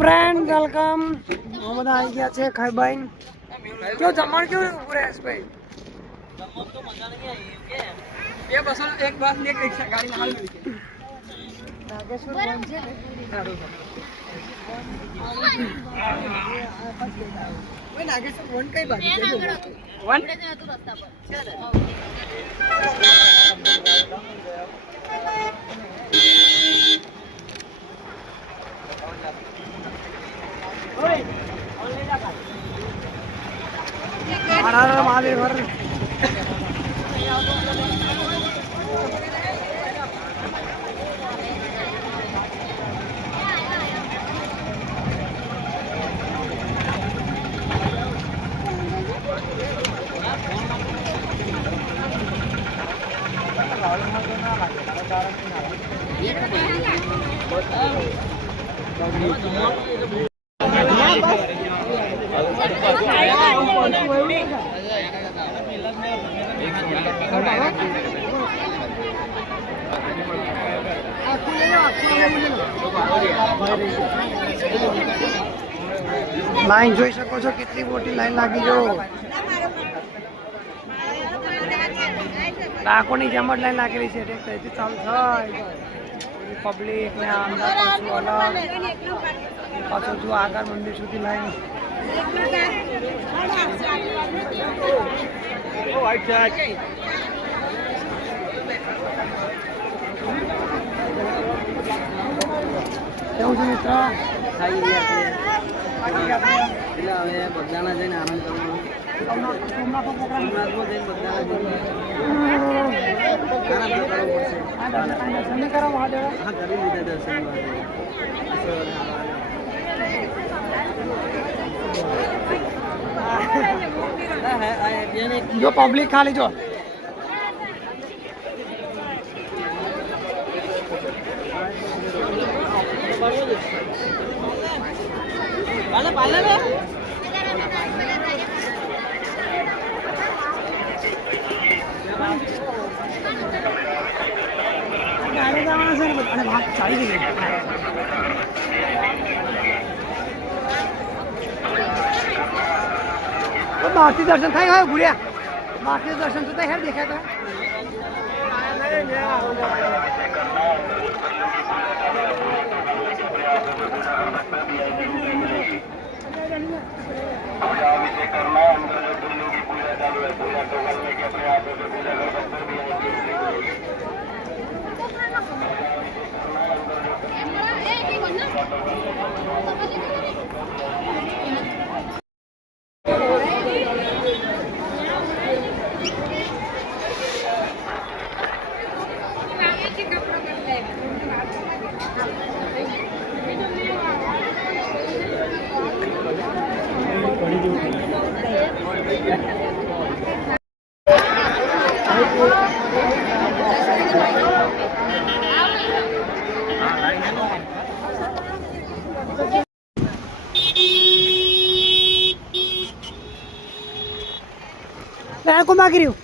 Friend welcome. બધા આવી ગયા છે ખાઈબાઈ. કેવું જમણ કેવું પરેશભાઈ? જમણ તો મજા નહીં આવી કે બે બસો એક બસ ને એક રિક્ષા ગાડી ના આવી છે. નાગેશ્વર વન છે ને? ઓય નાગેશ્વર વન કઈ બાજુ છે? વન રસ્તા પર છે ને. હર મહાદેવ હર. લાઈન જોઈ શકો છો, કેટલી મોટી લાઈન લાગી જો. ડાકોની જેમ જ લાઈન લાગેલી છે. ત્યાંથી ચાલુ થાય પબ્લિક ને અંદર પાછું અલગ પાછું જો આગળ મંદિર સુધી લાઈન. કેવું છે મિત્ર? ખાઈ રહ્યા છે એટલે હવે બધાના જઈને આનંદ કરવાનો. સોમનાથમાં જઈને બધાના જઈને આનંદ કરવો પડશે. દર્શન કરો મહાદેવ. હા, કરી લીધા દર્શન. જો પબ્લિક ખાલી જો. ગાડી જવાના છે ને અને વાત ચાલી ગઈ. બહારથી દર્શન થાય હોય ભૂલ્યા. બહારથી દર્શન તો થાય દેખાય તો. કોણ બાકી રહ્યું?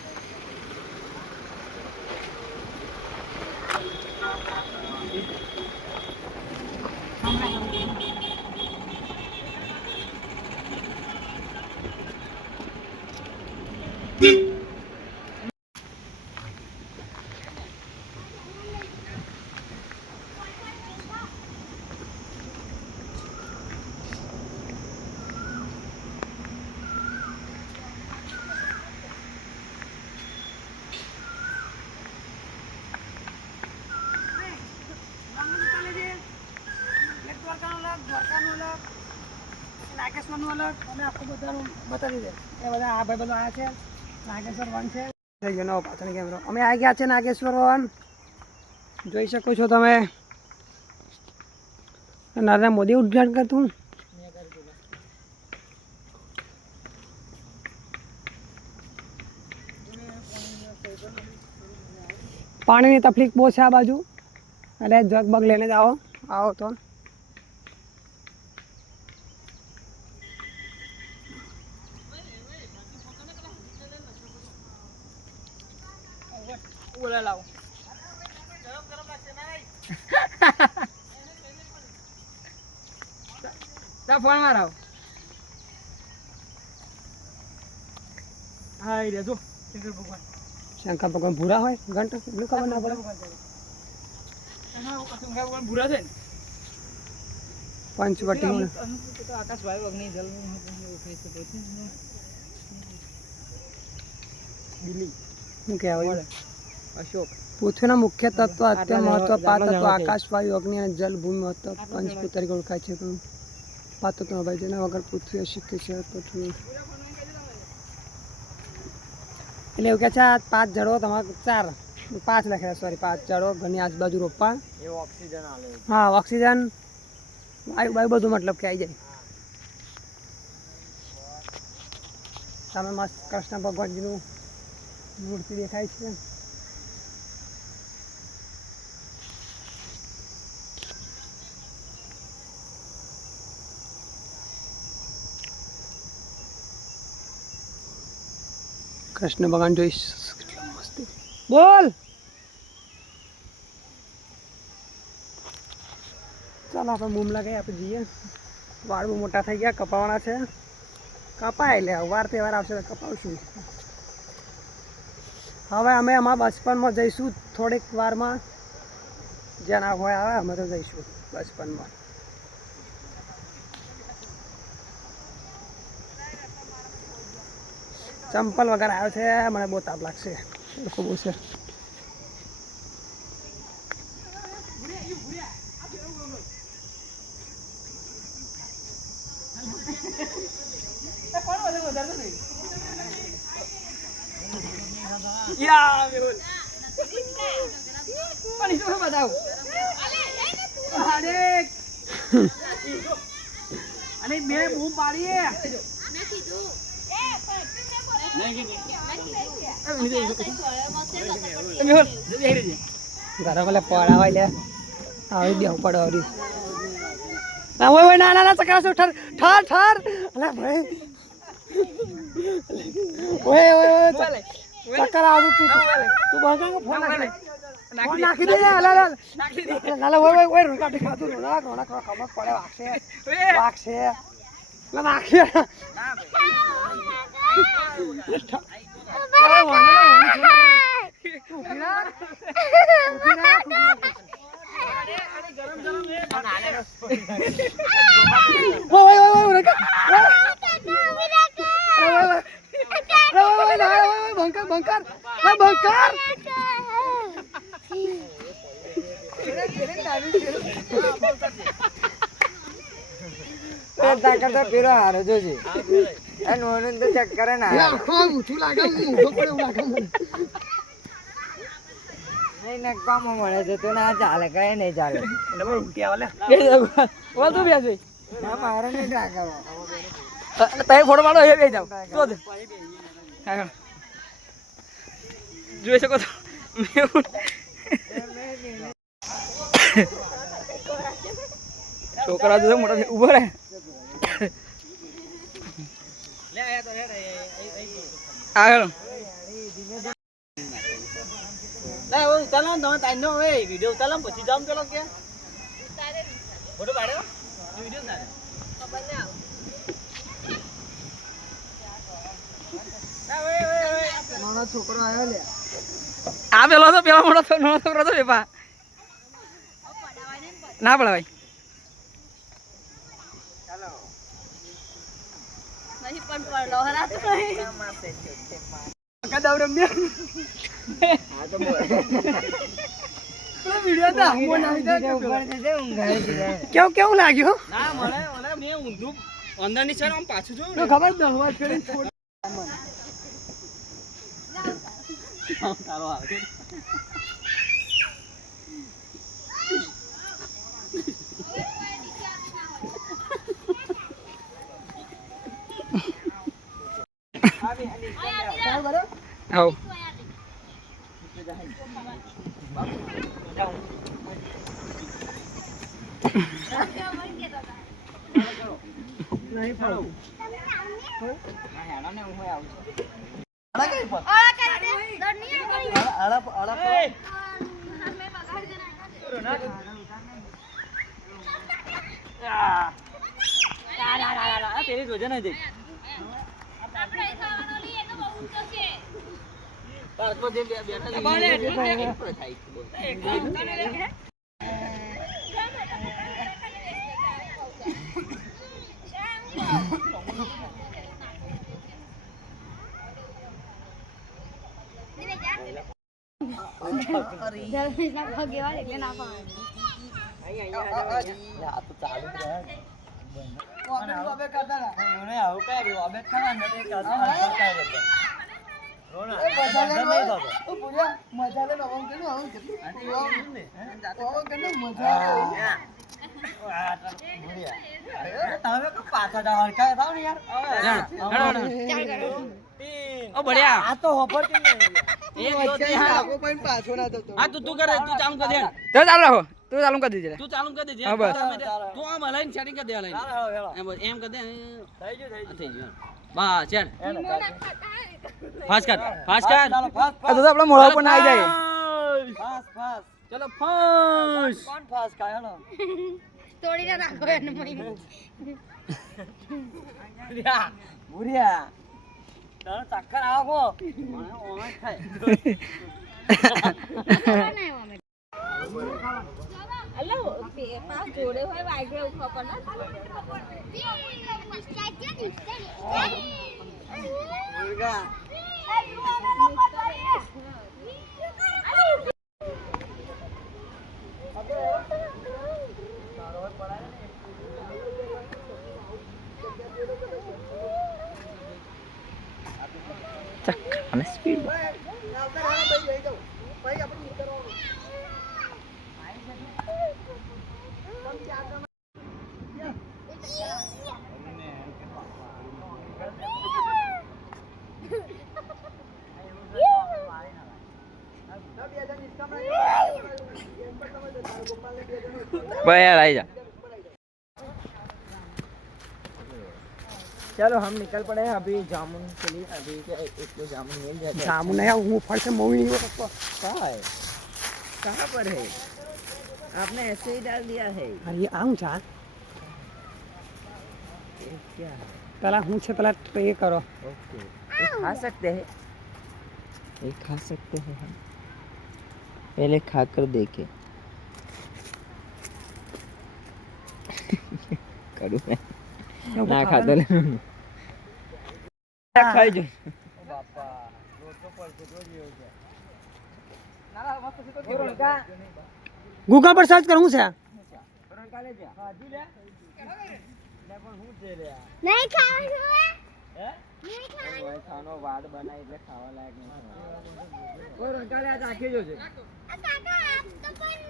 નાગેશ્વરનું અલગ અને આખું બધાનું બતાવી દે. એ બધા આ ભાઈ બધા આવ્યા છે. નાગેશ્વર વન છે. થઈ ગયો નવો પાછળ કેમેરો. અમે આવી ગયા છે નાગેશ્વર વન. જોઈ શકો છો તમે. નરેન્દ્ર મોદી ઉદ્ઘાટન કરતું. પાણીની તકલીફ બહુ છે આ બાજુ. એટલે જગ બગ લઈને જ આવો તો. બોલા લાવો. તા ફોન મારાવ હા એ રે જો શંકર ભગવાન ભૂરા હોય ઘંટ એટલું ખબર ના પડે ભૂરા છે ને પંચવટી આકાશ વાયુ અગ્નિ જલ શું કહેવાય અશોક પૃથ્વીના મુખ્ય તત્વ અત્યંત મહત્વ પાંચ તત્વ આકાશ વાયુ અગ્નિ અને જલ ભૂમિ મહત્વ પંચભૂત તરીકે ઓળખાય છે પાંચ તત્વ ભાઈ જેના વગર પૃથ્વી અશક્ય છે પૃથ્વી એટલે એવું કે છે આ 5 જડો તમારે 5 લખેલા સોરી 5 જડો ઘરની આજુબાજુ રોપવા એ ઓક્સિજન આલે હા ઓક્સિજન વાયુ બધું મતલબ કે આવી જાય સામે મસ્ત કૃષ્ણ ભગવાનજીનું મૂર્તિ દેખાય છે કૃષ્ણ ભગવાન જોઈશ કેટલા મસ્ત બોલ ચાલો આપણે મૂમ લગાવી આપણે જઈએ વાળ બહુ મોટા થઈ ગયા કપાવાના છે કપાય એટલે વાર તહેવાર આવશે તો કપાવશું હવે અમે અમારા બચપનમાં જઈશું થોડીક વારમાં જ્યાં ના હોય આવે અમે તો જઈશું બચપનમાં ચંપલ વગર આવ્યો છે મને બહુ તાપ લાગશે લોકો બહુ છે અને બે બૂમ પાડીએ ઘરે પેલા પડાવા લે આવી દેવું પડે આવડી ના હોય ના ના ચક્કર ઠર ઠર ઠર અલા ભાઈ ઓય ઓય ચક્કર આવતું તું ભાગા ફોન નાખી દે અલા નાખી દે નાલા ઓય ઓય રોકા ખાતું રોના રોના ખબર પડે વાગશે ના નાખી કરતા પેલો હારો જોજે નોન તો ચક્કર ના ઊંચું લાગે નહીં કામ મળે છે તો ના ચાલે કઈ નહીં ચાલે ના મારે નહીં ફોટો પાડો એ જાવ જોઈ શકો છો છોકરા જો મોટા ઉભો રહે આગળ ના ઓ ઉતારો તમે તાઈનો હવે વિડિયો ઉતારો પછી જામ પેલો કે ફોટો પાડ્યો વિડિયો ઉતારે ખબર ન આવ ના ઓય નાનો છોકરો આવ્યો લે આ પેલો તો પેલો મોટો નાનો છોકરો તો બેપા ના પડાવાય ચાલો નહીં પણ પડલો હરા તો કદાવ રમ્યા હા તો બોલ પેલો વિડિયો તો આમો નાખી દે ઉપર જશે ઊંઘાઈ દે કેવું લાગ્યું ના મને મે ઊંધું અંદર ની સાઈડ આમ પાછું જોયું તો ખબર દહવા કરી તારો આવે આવ નહીં ફાળો હેડા ને હું આવું આડા કઈ પર આડા કરી દે દડની કરી આડા આડા મે બગાડ દે ના જોજે ને દેખ તારકો જે બેઠા થાય પાછા જાવ હરકા થાવ ને યાર ઓ બઢિયા આ તો હોફર કે એક દો तीन આખો કોઈ પાછો ના થતો આ તું કરે તું ચાલુ કર દે તો ચાલુ રાખો તું ચાલુ કરી દેજે તું ચાલુ કરી દે હા, બસ. તું આમ હલાઈને સેટિંગ કરી દે હલાઈને એમ બસ એમ કરી દે થઈ ગયું બસ ચેડ ફાસ્ટ કર આ તો આપણા મોઢા ઉપર ના આવી જાય ફાસ્ટ ફાસ્ટ ચલો ફાસ્ટ કોણ ફાસ્ટ ખાય હલો તોડી ના રાખો એને મહિને ભૂરિયા તારો ચક્કર આવો મને ઓમે થાય અલો પેપા જોડે હોય વાગે ઉઠો પણ મુર્ગા અને સ્પીડ ભાઈ યાર આવી જા चलो हम निकल पड़े हैं अभी जामुन के लिए अभी क्या एक तो जामुन मिल जाता है जामुन है हूँ फल से मोही नहीं हो सकता कहाँ है कहाँ पर है आपने ऐसे ही डाल दिया है अरे आऊँ चार ये क्या है पहला हूँ से पहला ट्रे करो ओके ये खा सकते हैं ये खा सकते हैं हम पहले खा कर देखे करूँ मैं ना खाता ले खाई जो બાપા રોટો પડશે તો જ એવું છે गूगल पर सर्च करूँ से કાલે જા હાજુ લે ને પણ હું છે લે નહીં ખાવાનું હે નહીં ખાવાનું ઓય ખાનો વાડ બનાય એટલે ખાવા લાયક નહીં કોઈ રંકાલે આ આખી જોજે આ કાકા આપ તો પણ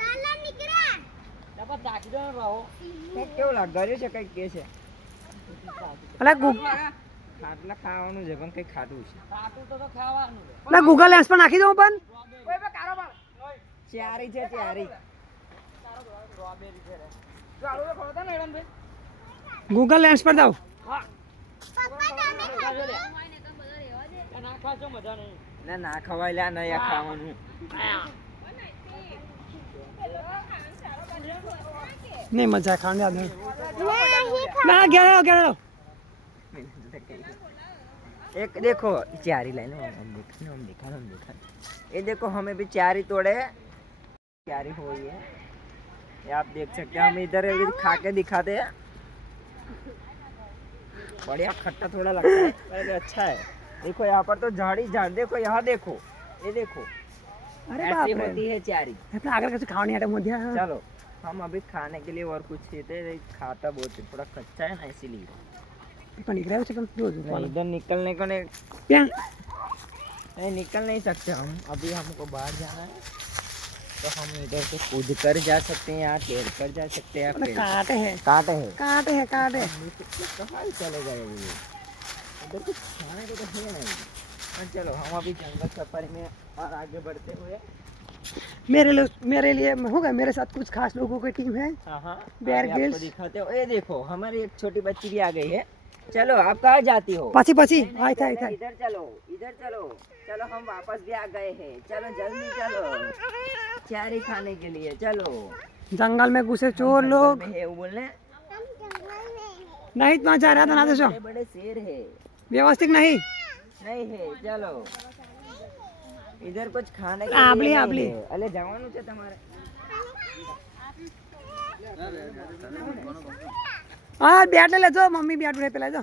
લાલા નીકળ્યા તાપા તાકી દો રહો કેવું લાગ ગર્યું છે કઈ કે છે अरे ખાટલા ખાવાનું છે પણ કઈ ખાધું છે ખાતું તો ખાવાનું છે अरे गूगल लेंस पर नाखी दो पण કોઈ બે કારોબાર ચારી છે ચારી સ્ટ્રોબેરી છે રે ચાલો તો ખોતા ને એડમ ભાઈ गूगल लेंस पर दो હા પપ્પા તમે ના ખાજો મજા નહીં ના ના ખવાય લ્યા નહીં આ ખાવાનું नहीं मजा है खाने आदमी ना गया एक देखो चारी लाइन हम देखा ये देखो हमें भी चारी तोड़े चारी हुई है ये आप देख सकते हैं हम इधर खा के दिखाते हैं बढ़िया खट्टा थोड़ा लगता है पर अच्छा है देखो यहाँ पर तो झाड़ी झाड़ देखो यहाँ देखो ये देखो अरे ऐसी बाप रे होती है चारी अपना आगे कैसे खाने आटे मध्य चलो हम अभी खाने के लिए और कुछ लेते खाता बहुत है थोड़ा कच्चा है ना इसीलिए पण निकल रहा है कम दो नहीं, इधर निकलने को नहीं क्या नहीं निकल नहीं सकते हम अभी हमको बाहर जाना है तो हम इधर से कूद कर जा सकते हैं यहाँ तैर कर जा सकते हैं मतलब कांटे हैं कांटे हैं कांटे कहाँ चले गए वो इधर कुछ खाने को तो है नहीं पर चलो हम अभी जंगल सफारी में और आगे बढ़ते हुए मेरे लिए होगा मेरे साथ कुछ खास लोगों की टीम है हाँ Bear अभी आपको Grylls। दिखाते हो ये देखो हमारी एक छोटी बच्ची भी आ गई है चलो आप कहाँ जाती हो पची पची आई था इधर चलो चलो हम वापस भी आ गए हैं चलो जल्दी चलो चारी खाने के लिए चलो जंगल में घुसे चोर लोग है वो बोलने नहीं तो जा रहा था ना तो बड़े बड़े शेर है व्यवस्थित नहीं नहीं है चलो इधर कुछ खाने के આપલી, लिए આપલી. नहीं है अले જવાનું છે તમારે हाँ बैट ले जो मम्मी बैट ले पे ले जो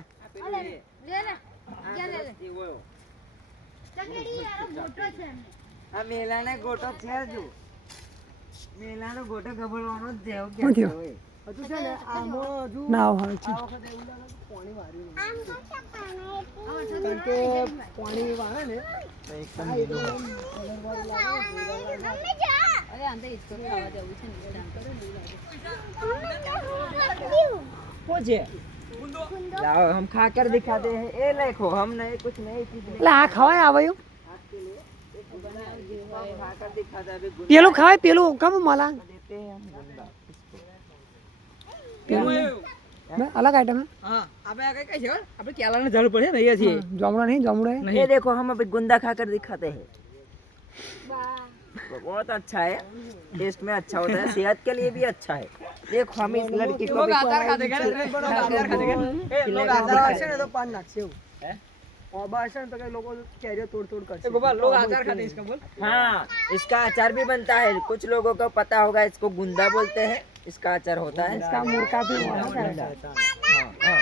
આ મેલાને ગોટો છે જ મેલાનો ગોટો ગબડવાનો જ જેવો શું કે થયું? હોય હજુ છે ને આમાં હજુ ના હોય છે કારણ કે પાણી વાળે ને શું છે लाओ हम खाकर दिखाते हैं ये देखो हम नहीं कुछ नई चीज नहीं એટલે આ ખવાય આવ્યું खाकर दिखाते हैं अभी પેલું ખવાય પેલું કમ મલા देते हैं हम गुंदा બે અલગ આઈટમ હા આપણે આ કઈ કઈ છે આપણે કેલાના ઝાડ પર છે ને અહીંયા છીએ જમણો નહીં જમણો है ये देखो हम अभी गुंदा खाकर दिखाते हैं बहुत अच्छा है टेस्ट में अच्छा होता है सेहत के लिए भी अच्छा है देखो हम इस लड़की को लोग भी आचार खाते हैं आचार खाते हैं लोग आचार હશે ને તો પાન નાખશે એવું ઓબા હશે ને તો કઈ લોકો કેરીઓ તોડ તોડ કરશે ગોપાલ लोग आचार खाते हैं इसका बोल हाँ इसका अचार भी बनता है कुछ लोगों को पता होगा इसको गुंदा बोलते हैं इसका अचार होता है इसका मुर्गा भी हाँ,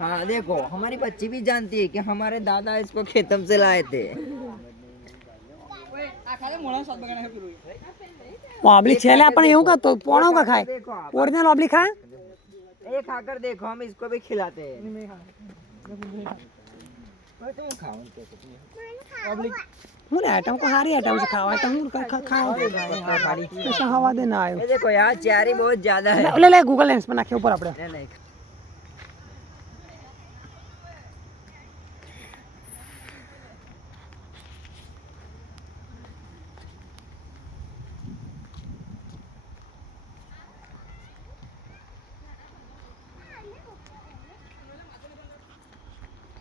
हाँ देखो हमारी बच्ची भी जानती है कि हमारे दादा इसको खेतम से लाए थे આ ખાલી મોળા સ્વાદ બગાડે પેલું ઓબલી છેલે આપણે એવું કરતો પોણો કા ખાય देखो आप ઓરિજિનલ ઓબલી ખાય ये खाकर देखो हम इसको भी खिलाते हैं હું ને આઈટમ કો હારી આઈટમ છે ખાવા આઈટમ હું ખાવા कैसा हवा देना आयो ये देखो यहाँ चारी बहुत ज्यादा है ले ले गूगल लेंस पर नाखे ऊपर આપણે नहीं, नहीं।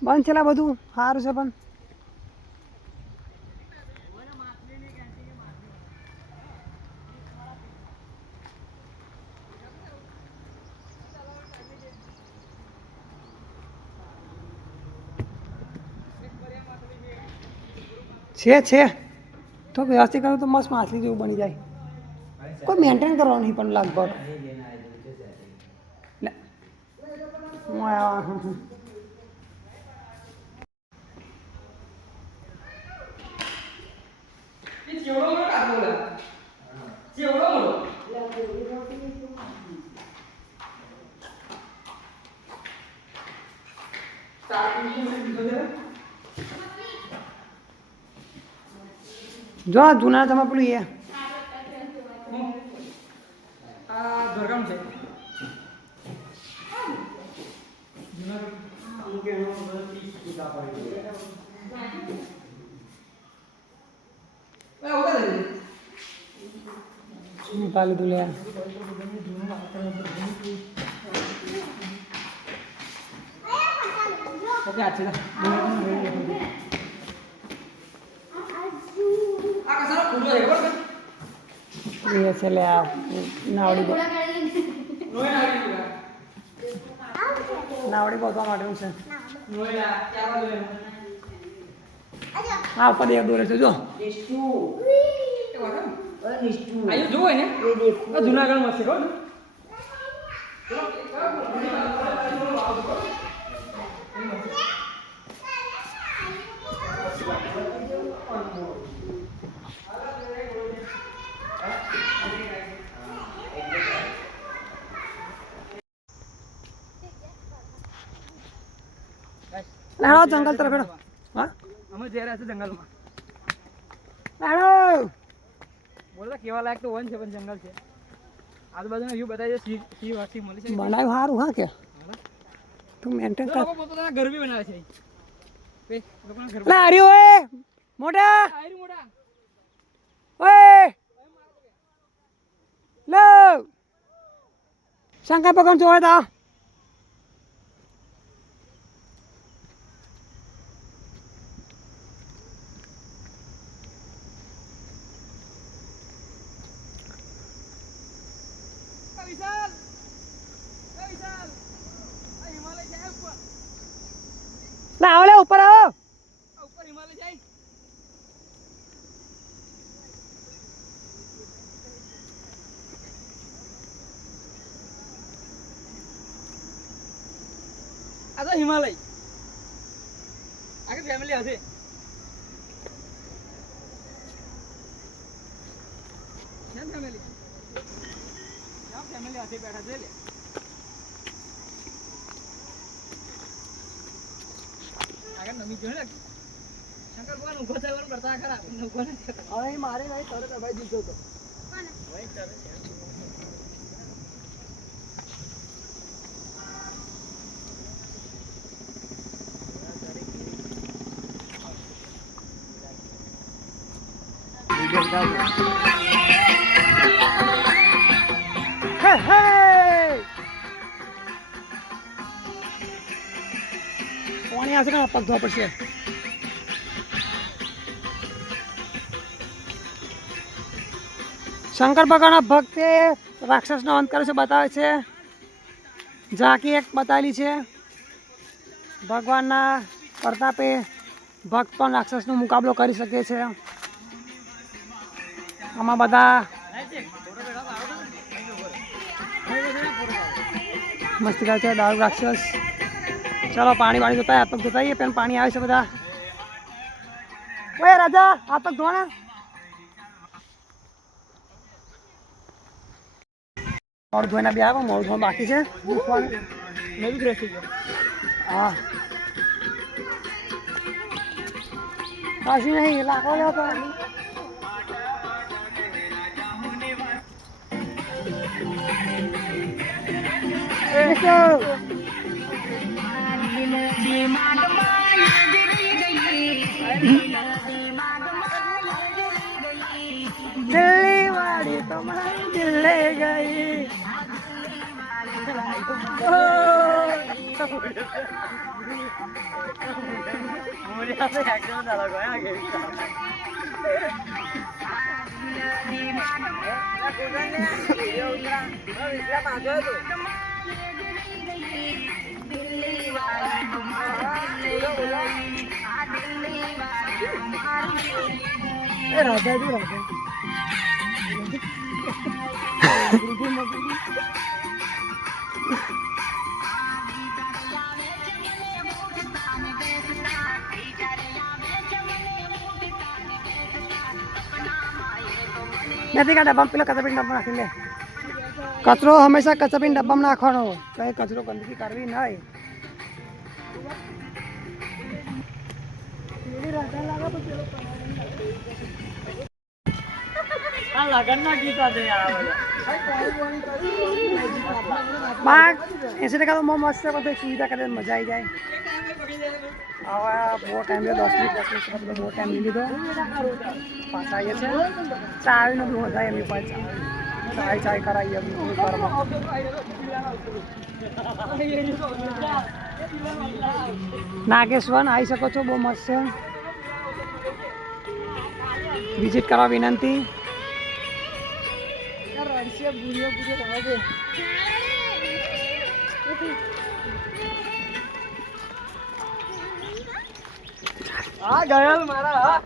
બંધ છેલા બધું સારું છે પણ છે તો વ્યવસ્થિત કરો તો મસ્ત માછલી જેવું બની જાય કોઈ મેન્ટેન કરવાનું નહીં પણ લગભગ લે. હું આવ્યા. કેવડો મોટો કાપો લે કેવડો મોટો જો જૂના તમે પેલું એ આ ઘરકામ છે નિકાલી દઉં લે ઓકે આ છે આ કસારો ફૂટો છે બરાબર એ છે લે આ નાવડી નોય આવી નાવડી ગોતવા માટેનું છે નોય ચાર વાગે હા ઉપર એક દોરે છે જો આયુ જોવે ને આ જુનાગઢ માં છે કોણ લાડો જંગલ તરફ હેડો હા અમે જઈ રહ્યા છે જંગલમાં લાડો બોલો કેવા લાયક તો વન છે પણ જંગલ છે આજુબાજુનો વ્યૂ બતાવી દે સી વાસી મળી છે બનાવ્યું સારું હા કે તું મેન્ટેન કર લોકો પોતાના ઘર બી બનાવે છે બે લોકોના ઘર લા હરી ઓય મોટા આયરું મોટા ઓય લો શંકર ભગવાન જોવા તા વિશાલ લે આવો લે ઉપર આવો ઉપર હિમાલય જાય આ તો હિમાલય આખી ફેમિલી હશે ફેમિલી હશે બેઠા છે લે આગળ નમી ગયો ને શંકર ભગવાન ઊભો થવાનું કરતા ખરા ઊભો નથી થતો. હવે મારે નહીં તરત ભાઈ દીધો તો હવે ચાલે છે. હે હે પાણી આવશે ને પગ ધોવા પડશે શંકર ભગવાનના ભક્તે રાક્ષસનો અંત કરે છે બતાવે છે ઝાંકી એક બતાવેલી છે ભગવાનના પ્રતાપે ભક્ત પણ રાક્ષસનો મુકાબલો કરી શકે છે આમાં બધા મસ્તી કરે છે દારૂ રાક્ષસ ચલો પાણી જોતા હાથ પગ ધોતા પેન પાણી આવે છે બધા ઓય રાજા હાથ પગ ધોવાના મોડું ધોઈને બી આવ્યો મોડું ધોવાનું બાકી છે મેં બી ફ્રેશ થઈ ગયો હા પાછી નહીં લાખો લેવો તો દિલ્હી વાળી તમારી દિલ્હી ગઈ રાધા જી રાધા નથી કા ડબ્બા પેલો કચરાપીને ડબ્બા નાખી લે કચરો હંમેશા કચરાપીને ડબ્બામાં નાખવાનો કઈ કચરો ગંદકી કરવી નહીં બાગ 80% તો મસ્ત છે બધું સુવિધા કરે મજા આવી જાય હવે બહુ ટાઈમ લે 10 મિનિટ બહુ ટાઈમ લીધો પાછા આવીએ છે ચાવીનો બી વધારે એમની પાસે ચાય કરાવીએ એમની ઘરમાં નાગેશ્વર આવી શકો છો બહુ મસ્ત છે વિઝિટ કરવા વિનંતી હા ગયલ મારા હા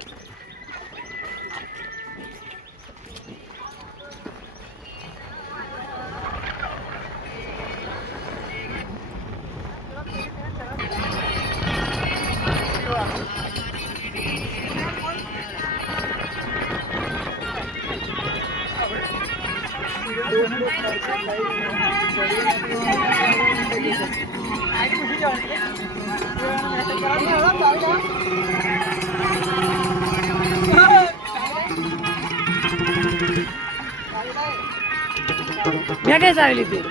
મેં કઈ ચાવી લીધી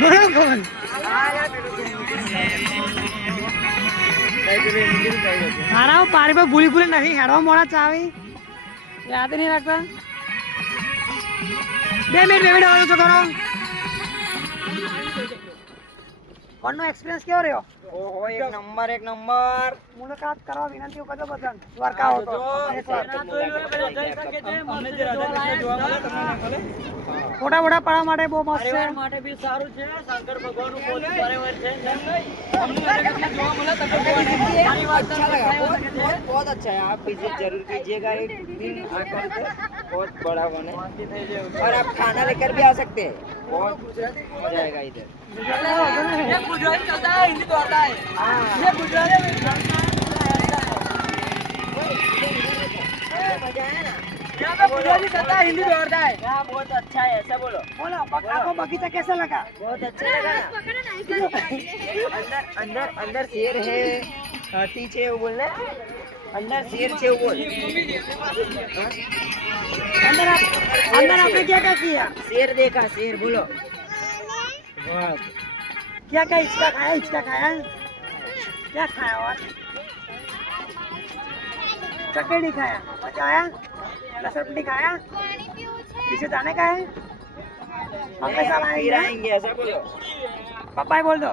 બરાબર મારા પારી પર ભૂલી ભૂલી નથી હેડવા મોડા ચાવી યાદ નહીં રાખતા 2 મિનિટ આવજો છો કરો વનનો એક્સપિરિયન્સ કેવો રહ્યો? ઓહો એક નંબર મુલાકાત કરવા વિનંતી કરજો બધા દ્વારકા આવો તો એકવાર. ફોટા વોટા પાડવા માટે બહુ મસ્ત છે. માટે બી સારું છે. શંકર ભગવાનનું પોલીસ પરિવાર છે. અમને જગતમાં જોવા મળે તો સારી વાત अच्छा लगा बहुत अच्छा है आप विजिट जरूर कीजिएगा एक दिन आकर के बहुत बड़ा वन है और आप खाना लेकर भी आ सकते हैं बहुत मजा आएगा इधर ये गुजराती चलता है, हिंदी तो आता है। ये गुजराती में मजा है ना यहाँ पे गुजराती चलता है, हिंदी तो आता है। यहाँ बहुत अच्छा है ऐसा बोलो બોલો आपको बगीचा कैसा लगा? बहुत अच्छा लगा ना अंदर अंदर अंदर शेर है हाथी છે એવું બોલ ને अंदर शेर છે એવું બોल अंदर आपने क्या क्या किया? शेर देखा शेर बोलो वाह क्या क्या हिचका खाया? हिचका खाया? क्या खाया और? चकेड़ी खाया? मजा आया? लसरपट्टी खाया? पीछे जाने का है? हम कैसा फिर आएंगे? आएंगे ऐसा बोलो बाय बोल दो.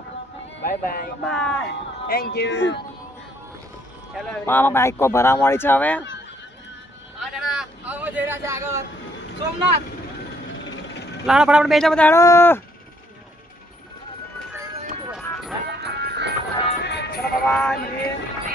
Bye bye bye. Thank you चलो મામા બાઈક કો ભરા મળી છે હવે. જઈ રહ્યા છે આગળ સોમનાથ. લાણા ફટાફટ બેજા બધા હેડો. ચલો બાય.